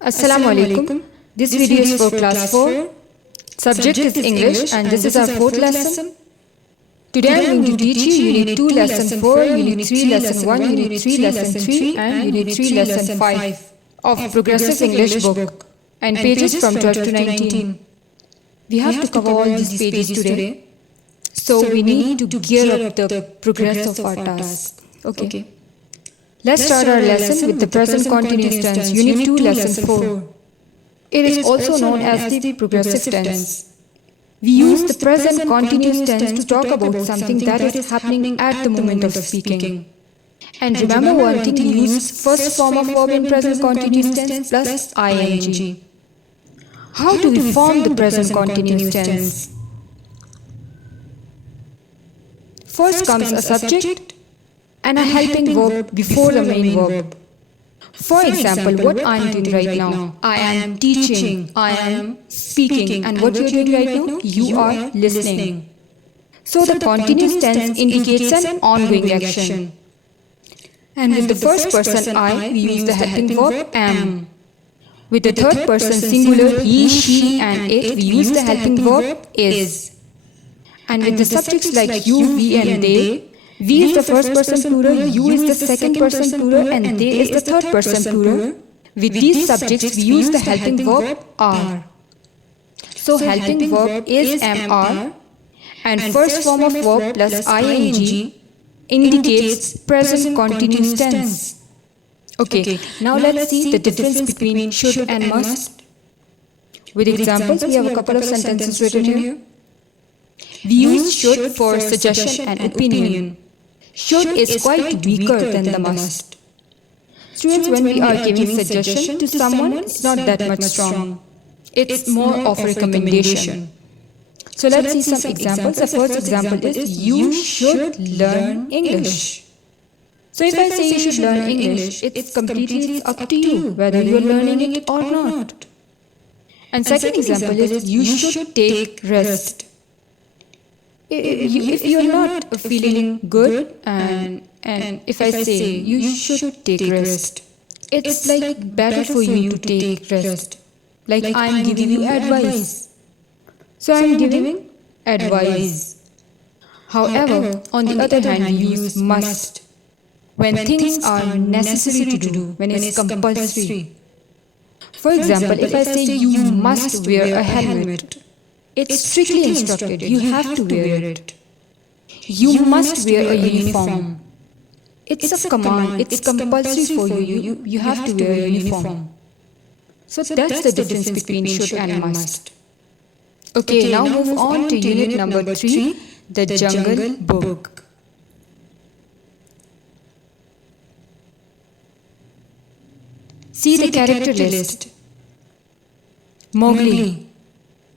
Assalamu alaikum. This video is for class 4. Subject is English and this is our fourth lesson. Today I am going to teach you Unit 2 Lesson 4, Unit 3 Lesson 1, Unit 3 Lesson 3 and Unit 3 Lesson 5 of Progressive English book and pages from 12 to 19. We have to cover all these pages today. So we need to gear up the progress of our task. Okay. Let's start our lesson with the present continuous tense, Unit 2, Lesson 4. It is also known as the progressive tense. We use the present continuous tense to talk about something that is happening at the moment of speaking. And remember one thing, we use first form of verb in present continuous tense plus ing. How do we form the present continuous tense? First comes a subject and a helping verb before the main verb. For example, what I am doing right now, I am teaching, I am speaking, and what you are doing right now, you are listening. So the continuous tense indicates an ongoing action. And with the first person I, we use the helping verb am. With the third person singular he, she, and it, we use the helping verb is. And with the subjects like you, we, and they, we is the first person plural, you is the second person plural, and they is the third person plural. With these subjects, we use the helping verb are. So helping verb is am, are, and first form of verb plus ing indicates present continuous tense. Okay, now let's see the difference between should and must. With examples, we have a couple of sentences written here. We use should for suggestion and opinion. Should is quite weaker than the must. Students, when we are giving suggestion to someone, it's not that much strong. It's more of a recommendation. So let's see some examples. The first example is you should learn English. So if I say you should learn English, it's completely up to you whether you're learning it or not. And second example is you should take rest. If you're not feeling good and if I say you should take rest, it's like better for you to take rest. Like I'm giving you advice. So I'm giving advice. However, on the other hand, we use must when things are necessary to do, when it's compulsory. For example, if I say you must wear a helmet, it's strictly instructed, you have to wear it. You must wear a uniform. It's a command, it's compulsory for you, you have to wear a uniform. So that's the difference between should and must. Okay, now move on to unit number 3, the Jungle Book. See the character list. Mowgli,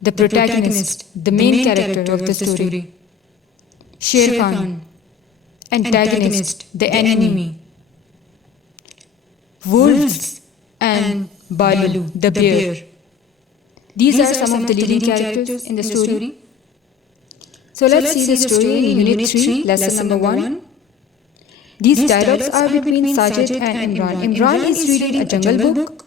the protagonist, the main character of the story. Shere Khan, antagonist, the enemy. Wolves and Baloo, the bear. These are some of the leading characters in the story. So let's see the story in Unit 3, Lesson number 1. These dialogues are between Sajid and Imran. Imran is reading a jungle book.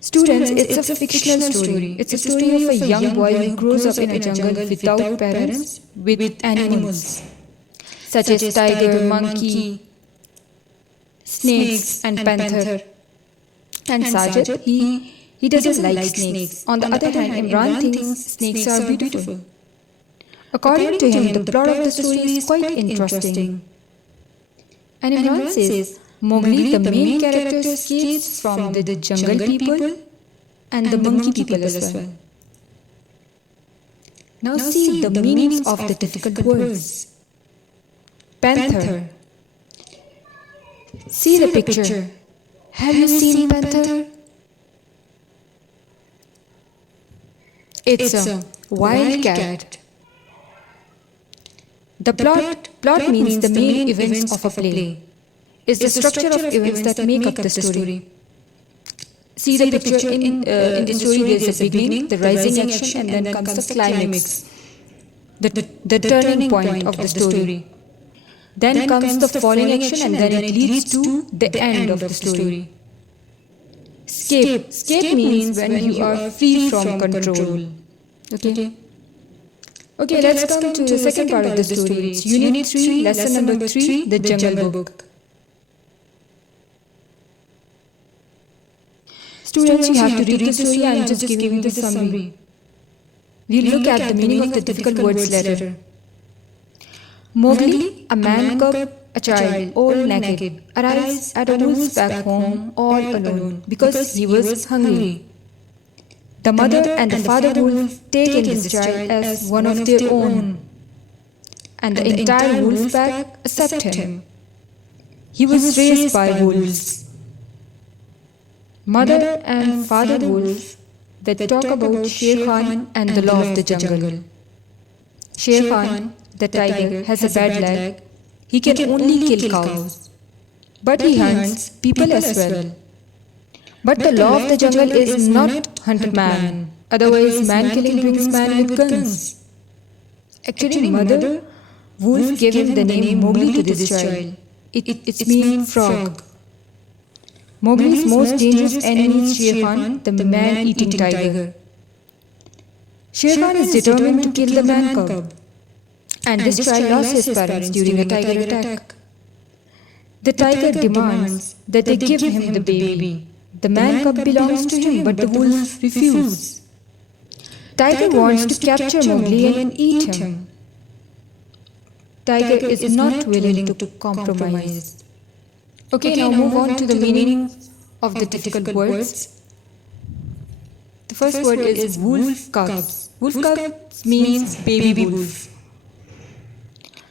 Students, it's a fictional story. It's a story of a young boy who grows up in a jungle without parents, with animals, such as tiger, monkey, snakes, and panther. And Sajid, he doesn't like snakes. On the other hand, Imran thinks snakes are beautiful. According to him, the plot of the story is quite interesting. And Imran says, Mowgli, the main character, escapes from the jungle people and the monkey people as well. Now see the meanings of the difficult words. Panther. See the picture. Have you seen panther? It's a wild cat. The plot means the main events of a play. Is the structure of events that make up the story. See the picture in the story, there is a beginning, the rising action, and then comes the climax, the turning point of the story. Then comes the falling action, and then it leads to the end of the story. Escape. Escape means when you are free from control. Okay. Okay, let's come to the second part of the story. It's Unit 3, Lesson number 3, The Jungle Book. Students, you have to read the story. I am just giving you the summary. We'll look at the meaning of the difficult words later. Mowgli, a man cub, a child, all naked, arrives at a wolf's back home all alone because he was hungry. The mother and the father wolf take in his child as one of their own, and the entire wolf pack accept him. He was raised by wolves. Mother and father wolf, they talk about Sher Khan and the law of the jungle. Sher Khan, the tiger, has a bad leg. He can only kill cows, but he hunts people as well. But the law of the jungle is not hunt man, otherwise man killing brings man with guns. Actually, mother wolf gave him the name Mowgli to this child. It means frog. Mowgli's most dangerous enemy is Sher Khan, the man-eating tiger. Sher Khan is determined to kill the man cub, and this child lost his parents during a tiger attack. The tiger demands that they give him the baby. The man cub belongs to him, but the wolf refuses. Tiger wants to capture Mowgli and eat him. Tiger is not willing to compromise. Okay, now move on to the meaning of the difficult words. The first word is wolf cubs. Wolf cubs means baby wolf.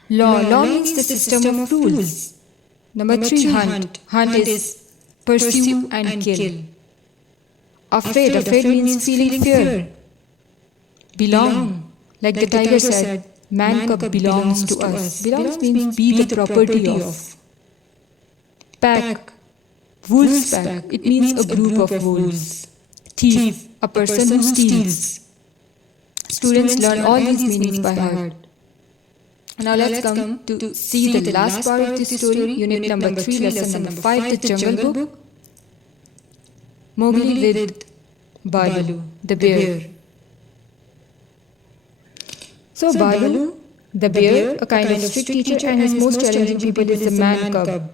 Law means the system of rules. Number 3, hunt. Hunt is pursue and kill. Afraid means feeling fear. Belong, like the tiger said, man cub belongs to us. Belongs means be the property of. Pack, wolf's pack, it means a group of wolves. Thief, a person who steals. Students learn all these meanings by heart. Now let's come to see the last part of this story, unit number 3, lesson number 5, the Jungle Book. Mowgli with Balu, the bear. So Balu, the bear, a kind of strict teacher, and his most challenging pupil is the man cub.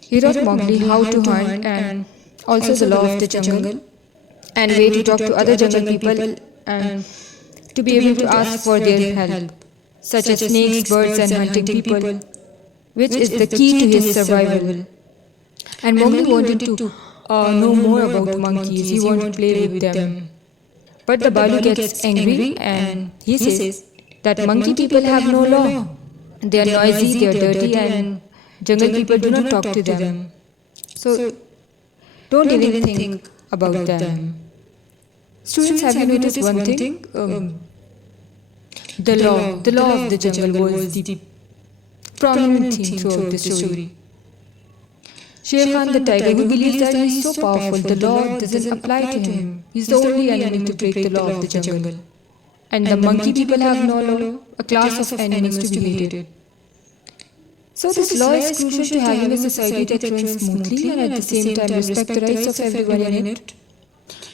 He taught Mowgli how to hunt and also the law of the jungle and way to talk to other jungle people and to be able to ask for their help, such as snakes, birds and hunting people, which is the key to his survival. And Mowgli wanted to know more about monkeys. He wanted to play with them. But the Balu gets angry and he says that monkey people have no law. They are noisy, they are dirty, and jungle people do not talk to them. So don't even think about them. Students, have you noticed one thing? The law of the jungle was the prominent theme throughout the story. Sher Khan the tiger, who believes that he is so powerful, the law doesn't apply to him. He is the only enemy to break the law of the jungle. And the monkey people have no law, a class of enemies to be hated. So this law is crucial to having a society that runs smoothly and at the same time respect the rights of everyone in it.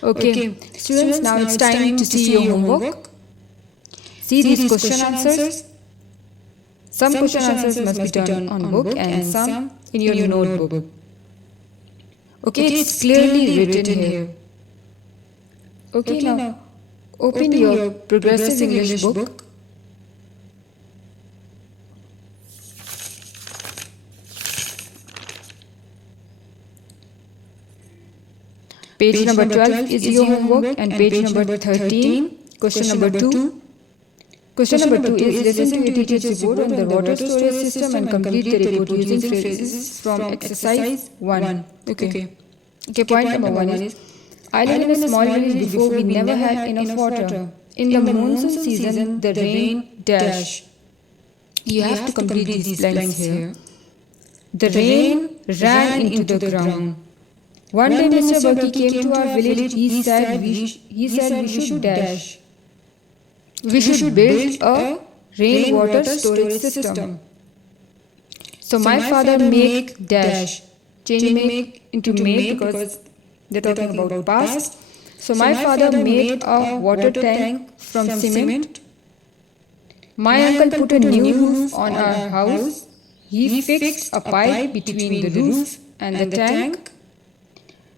Okay, students, now it's time to see your homework. See these question answers. Some question answers must be done on book and some in your notebook. Okay, it's clearly written here. Okay, now open your Progressive English book. Page number 12 is your homework and page number 13, question number 2. Question number 2 is listen to your teacher's report on the water storage system and complete the report using phrases from exercise 1. Okay, point number 1 is I lived in a small village before we never had enough water. In the monsoon season, the rain dash. You have to complete these blanks here. The rain ran into the ground. One day Mr. Bucky came to our village. He said we should dash. We should build a rainwater storage system. So my father make dash. Change make into make because They're talking about past. So my father made a water tank from cement. My uncle put a new roof on our house. He fixed a pipe between the roof and the tank.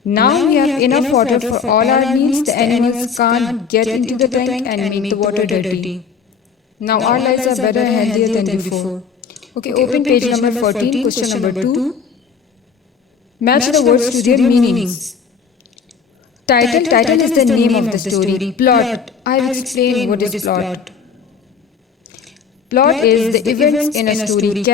Now we have enough water for all our needs. The animals can't get into the tank and make the water dirty. Now our lives are better and healthier than before. Okay, open page number 14, question number 2. Match the words to their meanings. Title is the name of the story. Plot. I will explain what is plot. Plot is the events in a story.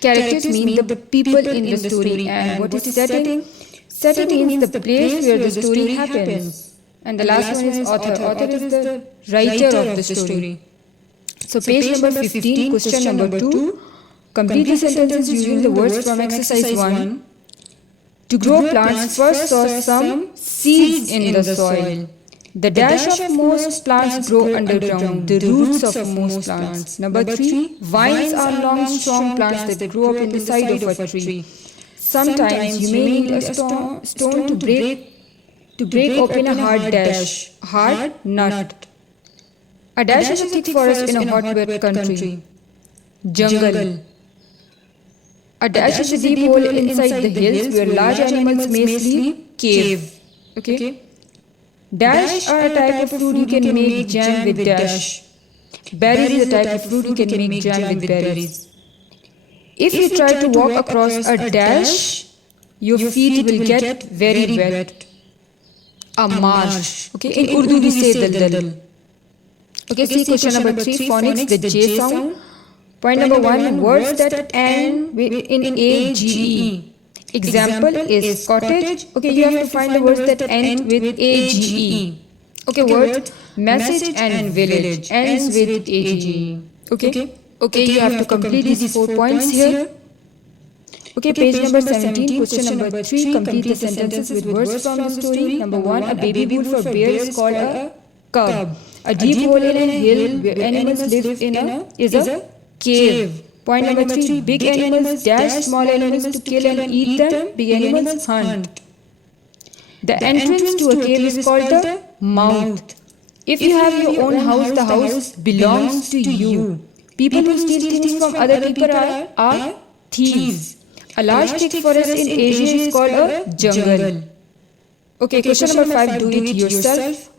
Characters mean the people in the story. And what is setting? Setting means the place where the story happens. And the last one is author. Author is the writer of the story. So page number 15, question number 2. Complete the sentences using the words from exercise 1. To grow plants, first sow some seeds in the soil. The dash of most plants grow underground, the roots of most plants. Number 3, vines are long, strong plants that grow up in the side of a tree. Sometimes you may need a stone to break open a hard nut. A dash is a thick forest in a hot, wet country. Jungle. A dash is a deep hole inside the hills where large animals may sleep. Cave. Okay. Dash are a type of fruit you can make jam with dash. Berries is a type of fruit you can make jam with berries. If you try to walk across a dash, your feet will get very wet. A marsh. Okay. In Urdu we say daldal. Okay, see question number 3, phonics, the J sound. Point number 1, words that end in AGE. Example is cottage. Okay, you have to find the words that end with AGE. Okay, word message and village ends with AGE. Okay, you have to complete these 4 points here. Okay, page number 17, question number 3, complete the sentences with words from the story. Number 1, a baby bull for bear is called a cub. A deep hole in a hill where animals live is a cave. Point number 3, big animals dash small animals to kill and eat them. Big animals hunt. The entrance to a cave is called the mouth. If you have your own house, the house belongs to you. People who steal things from other people are thieves. A large thick forest in Asia is called a jungle. Okay, question number 5, do it yourself.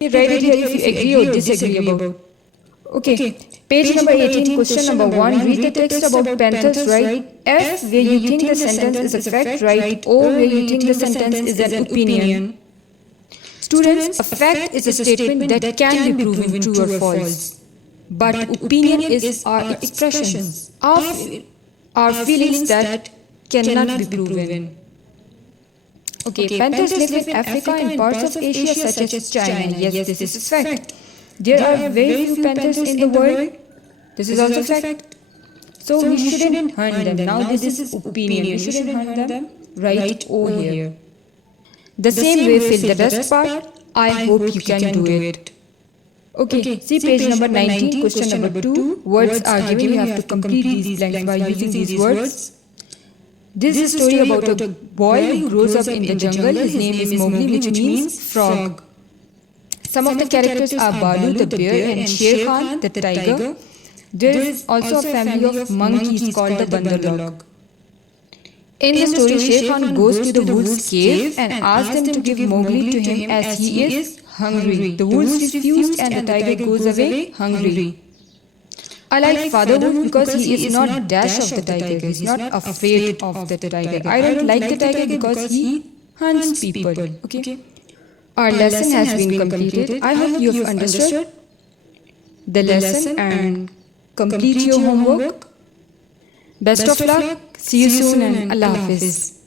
Write it here if you agree or disagree about. Okay, page number 18, question number 1, read the text about panthers, write F where you think the sentence is a fact, write O where you think the sentence is an opinion. Students, a fact is a statement that can be proven true or false. But opinion is our expressions, our feelings that cannot be proven. Okay, panthers live in Africa and parts of Asia such as China. Yes, this is a fact. There are very few panthers in the world. This is also a fact. So we shouldn't hunt them. Now this is opinion. We shouldn't hunt them. Write O here. The same way fill the dust part. I hope you can do it. Okay, see page number 19, question number 2. Words are given. You have to complete these blanks by using these words. This is a story about a boy who grows up in the jungle. His name is Mowgli, which means frog. Some of the characters are Balu, the bear, and Sher Khan, the tiger. There is also a family of monkeys called the Bandar. In the story, Sher Khan goes to the wolf's cave and asks them to give Mowgli to him as he is hungry. The wolves refused and the tiger goes away hungry. I like Father Wolf because he is not dash of the tiger. He is not afraid of the tiger. I don't like the tiger because he hunts people. Okay. Our lesson has been completed. I hope you have understood the lesson and complete your homework. Best of luck. See you soon and Allah Hafiz.